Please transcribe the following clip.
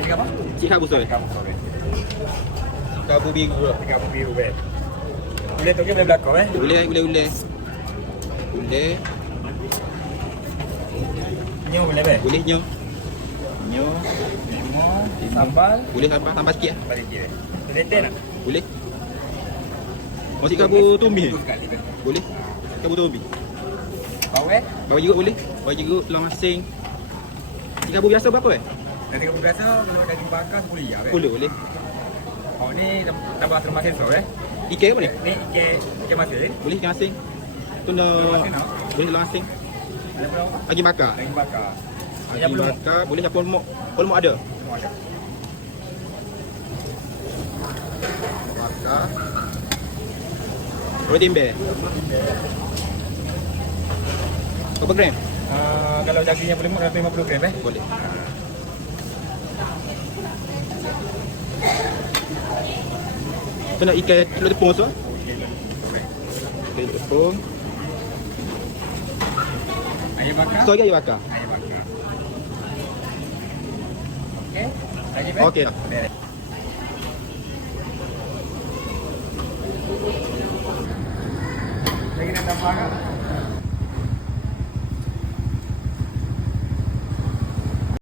Apa? Cik Habu Soy. Tiga apa? Sorry. Kabu biru. Tiga apa biru. Boleh tu ke boleh belakang eh? Boleh, boleh, boleh. Boleh, Nyu boleh weh. boleh nyo. Nyo. Lima. Sambal. Boleh tambah tambah sikit. Sambal sikit weh. Boleh teh nak? Boleh. Mau cik kabu tumbi. Boleh. Kabu tumbi. Bau eh? Bawa jeruk boleh. Bawa jeruk, telur masing. Cik kabu biasa berapa eh? Tiga puluh biasa, kalau daging bakar sepuluh ya. Boleh, boleh. Oh ni tambah terima sensor eh? Ikan apa ni? Ni ikan ikan masih. Boleh ikan. Tuna. Telur masing nak? Boleh. Ada pula Lagi bakar. daging bakar. Belum. bakar. Boleh campur lemak. Lemak ada. Semua ada. Bakar. Roti timbe. Berapa gram? Uh, kalau dagingnya boleh 150 gram eh? Boleh. Tu nak ikan kilo tepung tu? Kilo tepung. Ayam bakar. So lagi air bakar. Ayam bakar. Okey. Okey dah. Lagi nak tambah kan?